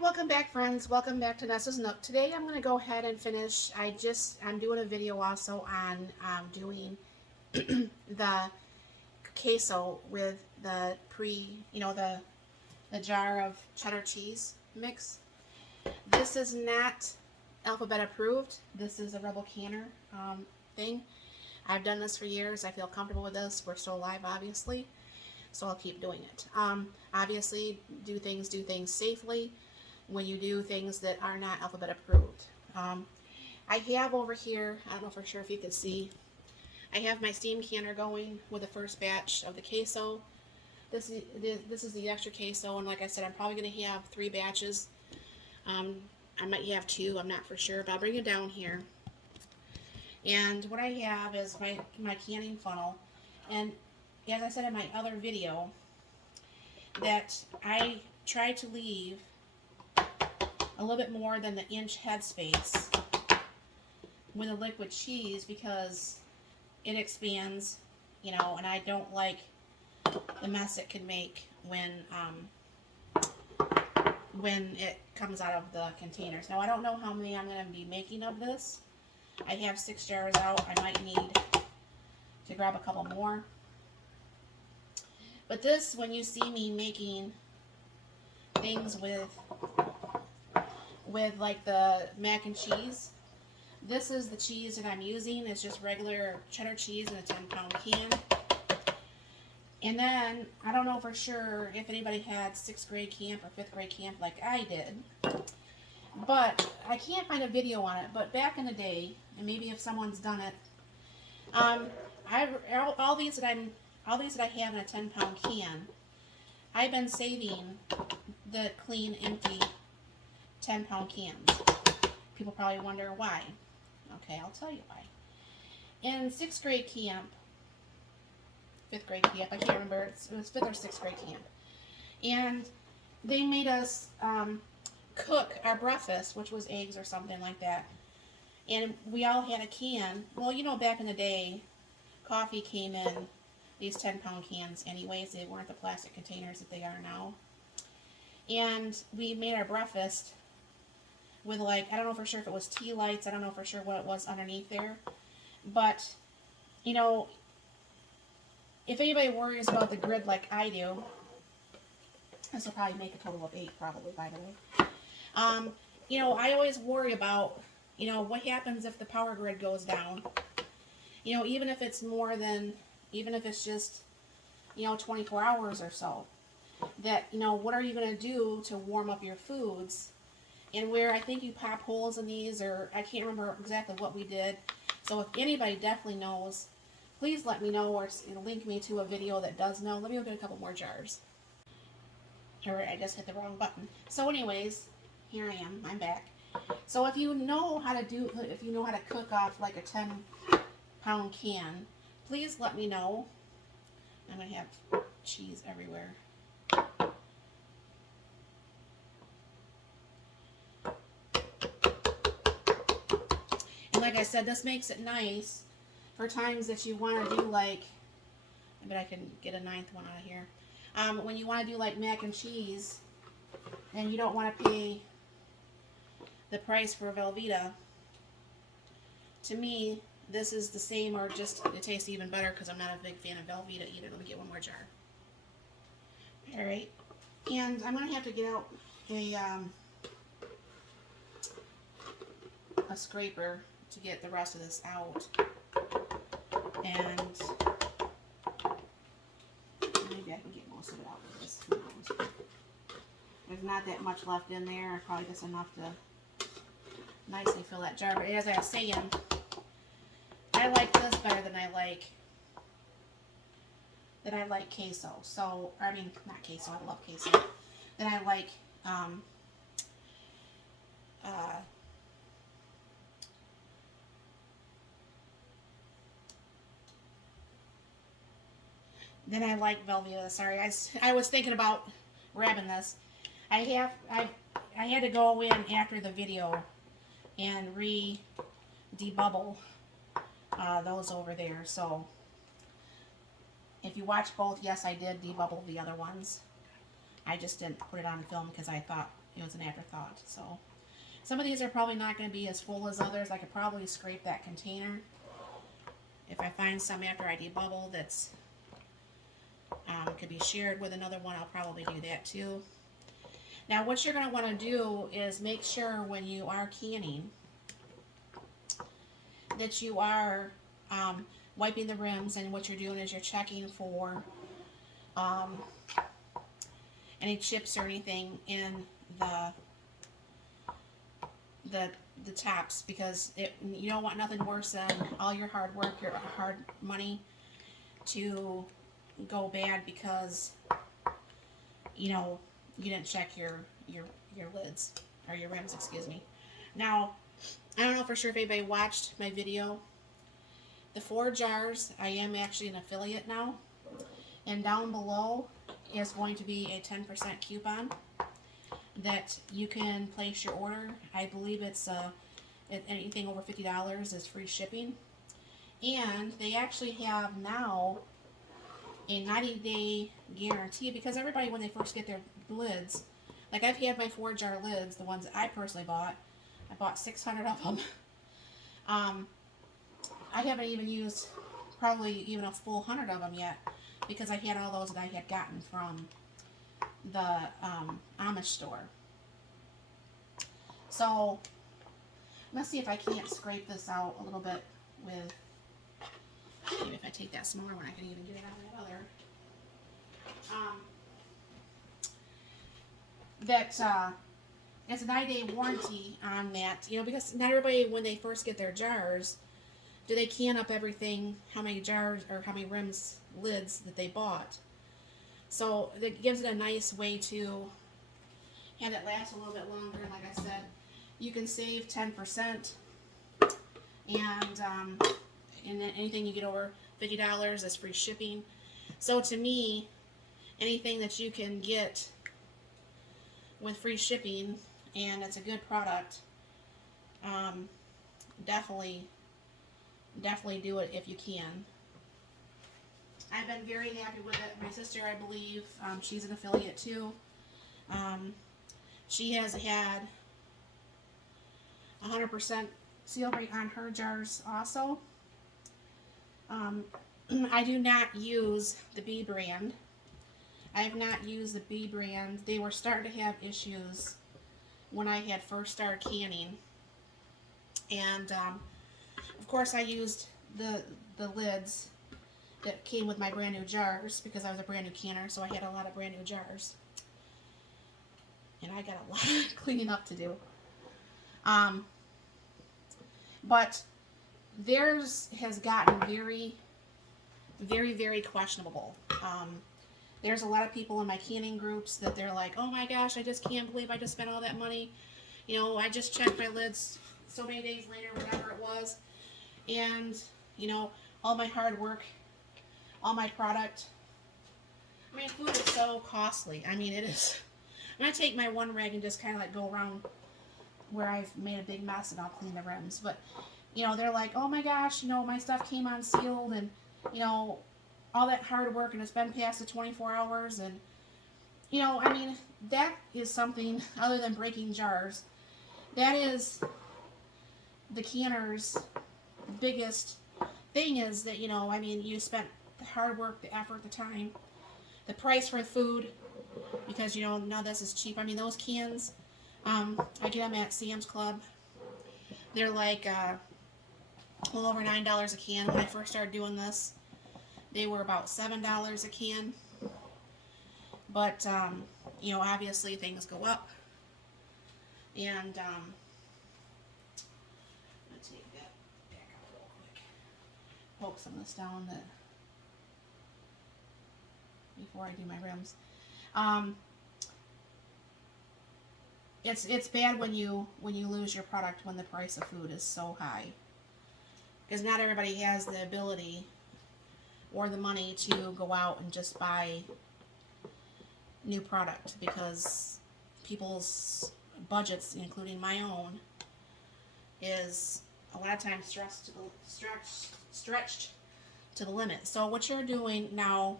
Welcome back, friends. Welcome back to Nessa's Nook. Today I'm going to go ahead and finish. I'm doing a video also on doing the queso with the the jar of cheddar cheese mix. This is not alphabet approved. This is a Rebel Canner thing. I've done this for years. I feel comfortable with this. We're still alive, obviously, so I'll keep doing it. Obviously, do things safely when you do things that are not alphabet approved. I have over here, I don't know for sure if you can see, I have my steam canner going with the first batch of the queso. This is the extra queso, and like I said, I'm probably going to have 3 batches. I might have 2, I'm not for sure, but I'll bring it down here. And what I have is my canning funnel, and as I said in my other video, that I try to leave a little bit more than the inch headspace with a liquid cheese because it expands, and I don't like the mess it can make when it comes out of the containers. Now, I don't know how many I'm going to be making of this. I have 6 jars out. I might need to grab a couple more. But this, when you see me making things with like the mac and cheese, this is the cheese that I'm using. It's just regular cheddar cheese in a 10-pound can. And then, I don't know for sure if anybody had 6th grade camp or 5th grade camp like I did, but I can't find a video on it. But back in the day, and maybe if someone's done it, all these that I have in a 10-pound can, I've been saving the clean, empty 10-pound cans. People probably wonder why. Okay, I'll tell you why. In 6th grade camp, 5th grade camp, I can't remember, it was 5th or 6th grade camp, and they made us cook our breakfast, which was eggs or something like that, and we all had a can. Well, back in the day, coffee came in these 10-pound cans anyways. They weren't the plastic containers that they are now. And we made our breakfast with, I don't know for sure if it was tea lights. I don't know for sure what it was underneath there. But, if anybody worries about the grid like I do, this will probably make a total of 8 probably, by the way. I always worry about, what happens if the power grid goes down. Even if it's even if it's just, 24 hours or so, that, what are you going to do to warm up your foods? And where I think you pop holes in these, or I can't remember exactly what we did. So if anybody definitely knows, please let me know, or link me to a video that does know. Let me go get a couple more jars. Alright, I just hit the wrong button. So anyways, here I am. I'm back. So if you know how to cook off like a 10-pound can, please let me know. I'm going to have cheese everywhere. And like I said, this makes it nice for times that you want to do I bet I can get a 9th one out of here. When you want to do like mac and cheese and you don't want to pay the price for Velveeta, to me, this is the same, or just it tastes even better because I'm not a big fan of Velveeta either. Let me get one more jar. Alright, and I'm going to have to get out a scraper to get the rest of this out. And maybe I can get most of it out with this. Who knows? There's not that much left in there. Probably just enough to nicely fill that jar. But as I was saying, I like this better than I like queso. So, I mean, not queso. I love queso. Then I like Velveeta. Sorry, I was thinking about grabbing this. I had to go in after the video and debubble those over there. So if you watch both, yes, I did debubble the other ones. I just didn't put it on film because I thought it was an afterthought. So some of these are probably not going to be as full as others. I could probably scrape that container. If I find some after I debubble that's could be shared with another one, I'll probably do that too. Now what you're going to want to do is make sure when you are canning that you are wiping the rims, and what you're doing is you're checking for any chips or anything in the tops, because you don't want nothing worse than all your hard work, your hard money to go bad because you didn't check your lids or your rims, excuse me. Now I don't know for sure if anybody watched my video. The 4 jars, I am actually an affiliate now, and down below is going to be a 10% coupon that you can place your order. I believe it's anything over $50 is free shipping. And they actually have now a 90-day guarantee, because everybody, when they first get their lids, like I've had my 4 jar lids, the ones that I personally bought. I bought 600 of them. I haven't even used probably even a full 100 of them yet, because I had all those that I had gotten from the Amish store. So let's see if I can't scrape this out a little bit with, maybe if I take that smaller one I can even get it out of that other. It's a 9-day warranty on that, because not everybody, when they first get their jars, do they can up everything, how many jars or how many rims, lids that they bought. So it gives it a nice way to have it last a little bit longer. And like I said, you can save 10%, and anything you get over $50 is free shipping. So to me, anything that you can get with free shipping and it's a good product, definitely do it if you can. I've been very happy with it. My sister, I believe, she's an affiliate too. She has had 100% seal rate on her jars also. I do not use the B brand. I have not used the B brand. They were starting to have issues when I had first started canning. And of course I used the lids that came with my brand new jars, because I was a brand new canner, so I had a lot of brand new jars. And I got a lot of cleaning up to do. But theirs has gotten very, very, very questionable. There's a lot of people in my canning groups that they're like, oh my gosh, I just can't believe I just spent all that money. I just checked my lids so many days later, whatever it was. And, all my hard work, all my product. I mean, food is so costly. I mean, it is. I'm going to take my one rag and just kind of like go around where I've made a big mess, and I'll clean the rims. But, they're like, oh my gosh, my stuff came unsealed, and, all that hard work, and it's been past the 24 hours. And, I mean, that is something other than breaking jars. That is the canner's biggest thing, is that, I mean, you spent the hard work, the effort, the time, the price for the food, because, none of this is cheap. I mean, those cans, I get them at Sam's Club. They're like a little over $9 a can. When I first started doing this, they were about $7 a can. But, obviously things go up. And, I'm going to take that back up real quick. Poke some of this down before I do my rims. It's bad when you lose your product when the price of food is so high, because not everybody has the ability or the money to go out and just buy new product, because people's budgets, including my own, is a lot of times stretched to the limit. So what you're doing now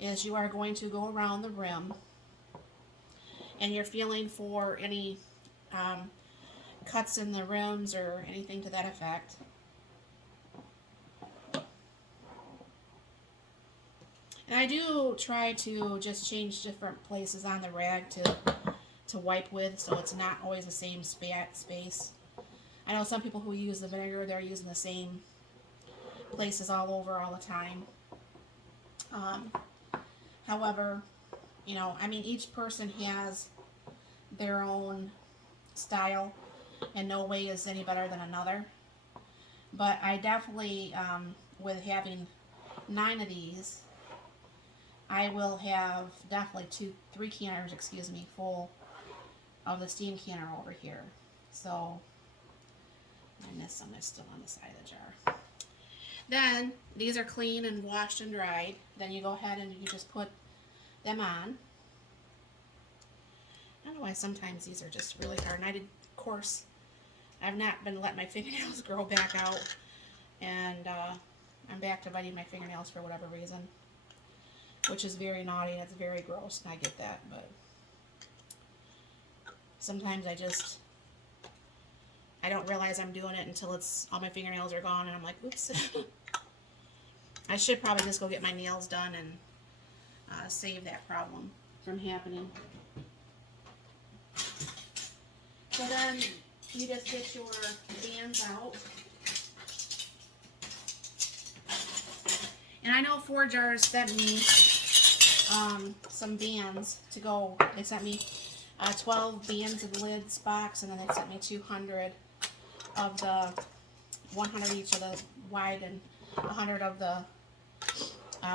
is you are going to go around the rim and you're feeling for any cuts in the rims or anything to that effect. And I do try to just change different places on the rag to wipe with, so it's not always the same space. I know some people who use the vinegar, they're using the same places all over all the time. However, you know, I mean, each person has their own style, and no way is any better than another. But I definitely, with having 9 of these, I will have definitely 3 canners, excuse me, full of the steam canner over here. So, I missed some, they're still on the side of the jar. Then, these are clean and washed and dried. Then you go ahead and you just put them on. I don't know why sometimes these are just really hard. And I did, of course, I've not been letting my fingernails grow back out. And I'm back to biting my fingernails for whatever reason. Which is very naughty and it's very gross, and I get that, but sometimes I don't realize I'm doing it until all my fingernails are gone, and I'm like, oops. I should probably just go get my nails done and save that problem from happening. So then you just get your bands out. And I know 4 Jars sent me some bands to go. They sent me 12 bands of the lids box, and then they sent me 200 of the 100 each of the wide and 100 of the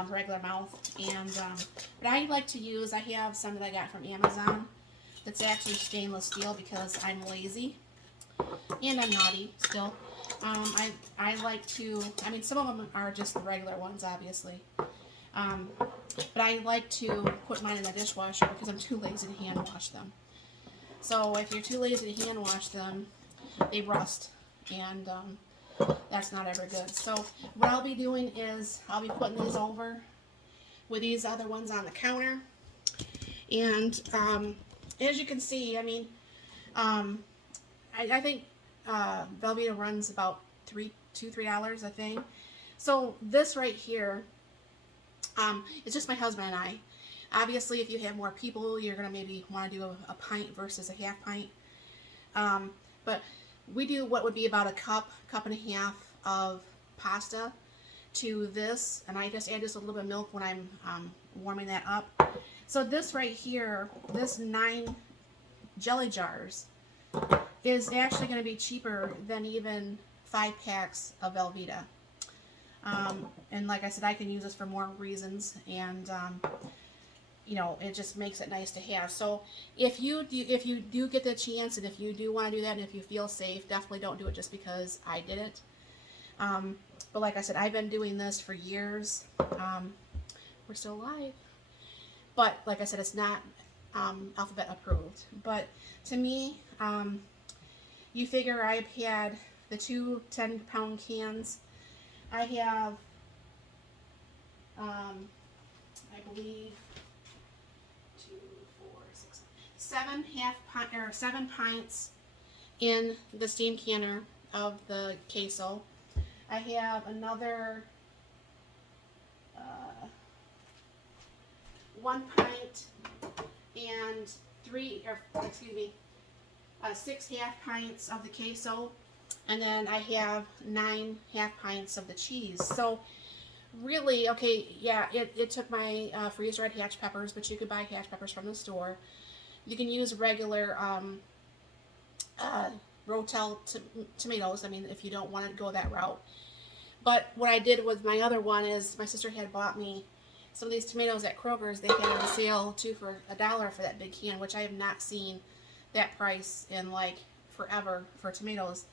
regular mouth. And but I like to use, I have some that I got from Amazon that's actually stainless steel because I'm lazy and I'm naughty still. I like to, I mean, some of them are just the regular ones, obviously. But I like to put mine in the dishwasher because I'm too lazy to hand wash them. So if you're too lazy to hand wash them, they rust, and that's not ever good. So what I'll be doing is I'll be putting these over with these other ones on the counter. And as you can see, I mean, I think Velveeta runs about $3 a thing. So this right here, it's just my husband and I. Obviously, if you have more people, you're going to maybe want to do a pint versus a half pint. But we do what would be about a cup and a half of pasta to this. And I just add just a little bit of milk when I'm warming that up. So this right here, this 9 jelly jars, is actually going to be cheaper than even 5 packs of Velveeta. And like I said, I can use this for more reasons, and you know, it just makes it nice to have. So if you do get the chance, and if you do want to do that, and if you feel safe, definitely don't do it just because I did it. But like I said, I've been doing this for years. We're still alive. But like I said, it's not alphabet approved. But to me, you figure I've had the 2 10-pound cans. I have, I believe, 2, 4, 6, 7 pints in the steam canner of the queso. I have another 1 pint and 6 half pints of the queso, and then I have 9 half pints of the cheese. So really, okay, yeah, it took my freeze-dried hatch peppers, but you could buy hatch peppers from the store. You can use regular Rotel tomatoes, I mean, if you don't want to go that route. But what I did with my other one is my sister had bought me some of these tomatoes at Kroger's. They had on sale 2 for $1 for that big can, which I have not seen that price in like forever for tomatoes.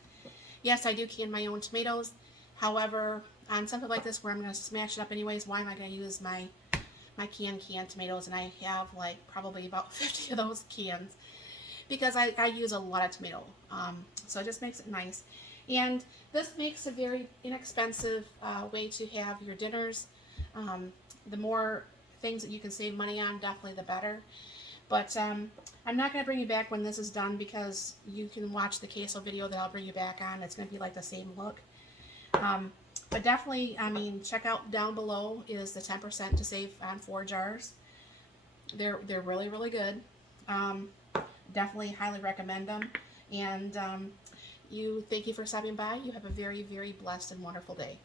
Yes, I do can my own tomatoes. However, on something like this where I'm going to smash it up anyways, why am I going to use my canned tomatoes? And I have like probably about 50 of those cans because I use a lot of tomato. So it just makes it nice. And this makes a very inexpensive way to have your dinners. The more things that you can save money on, definitely the better. But I'm not going to bring you back when this is done because you can watch the queso video that I'll bring you back on. It's going to be like the same look. But definitely, I mean, check out down below is the 10% to save on 4 jars. They're really, really good. Definitely highly recommend them. And thank you for stopping by. You have a very, very blessed and wonderful day.